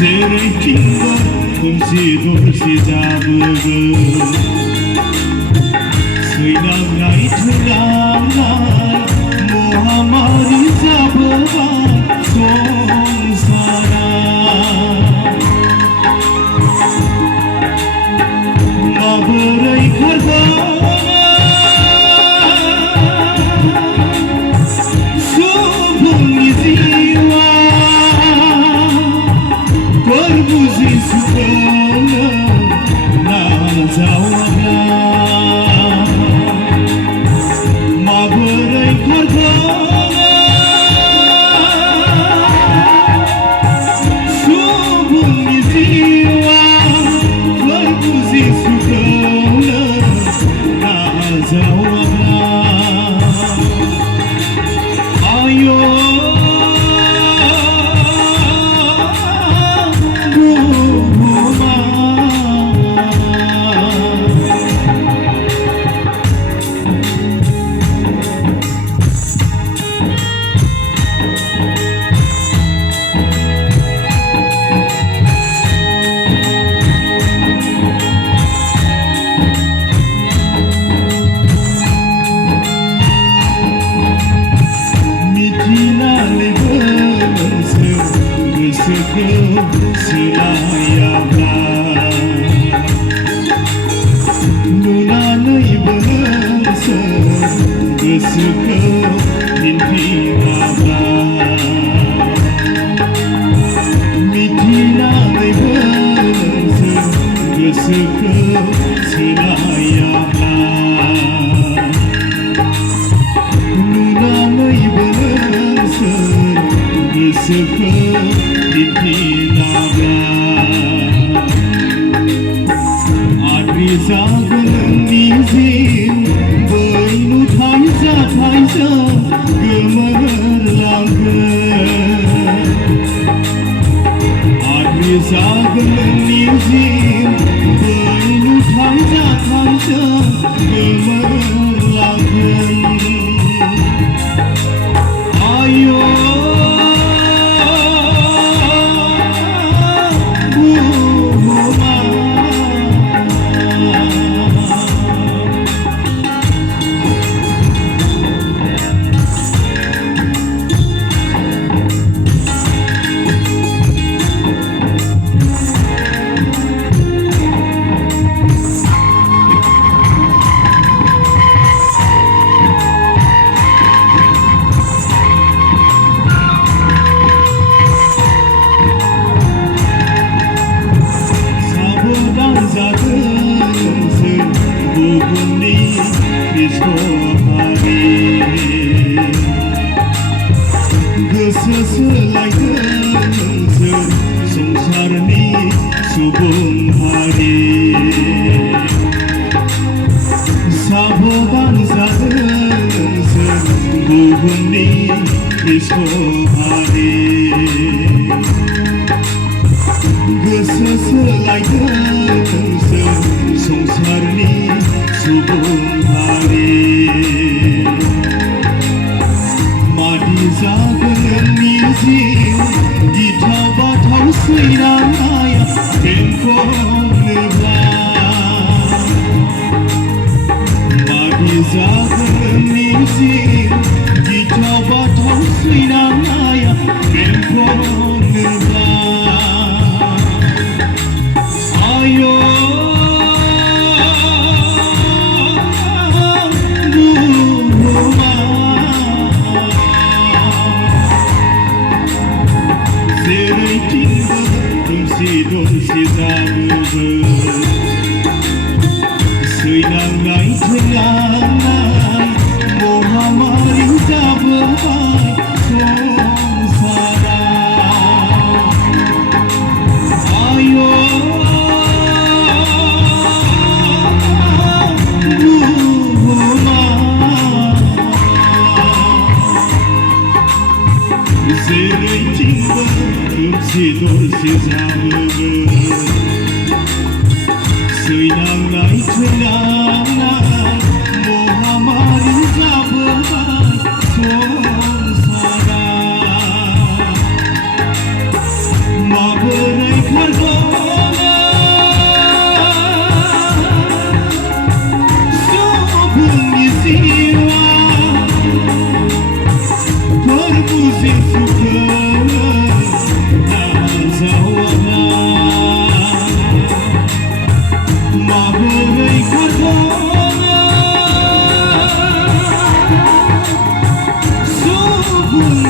Zerekinda kumsi dorsi zabıgı Sıylanay tülanay Muhammadi zabıga son sana Mabıray karbana Subun giziwa Buzi sukona nazawana Mabıray karbana Subun giziwa Buzi sukona nazawana Ayo Silayabla Nunanay bangsa Gesuka Ninpinabla Mitinanay bangsa Gesuka Silayabla Nunanay bangsa Gesuka Zagalın izin Boynu tayza tayza Gömürlangı Adri zagalın izin Boynu tayza tayza Gömürlangı Ayo Seselai kengsir Songsarni subung hari Sabo bangsa kengsir Buhuni disko hari Seselai kengsir Songsarni subung hari Zagalın izin Gitau batau sıyranaya Temponla Madi zagalın izin Gitau batau sıyranaya Temponla Ayo Dorsi zabıgı Sıylanay दरसे जाबोगोन सैनांनाय थैनांनाय महामारि जाबोबाय संसारा माबोरै खारग'नो सुबुंनि जिउआ फोरबुजों सुखो नाजावाना माबोरै खारग'नो सुबुं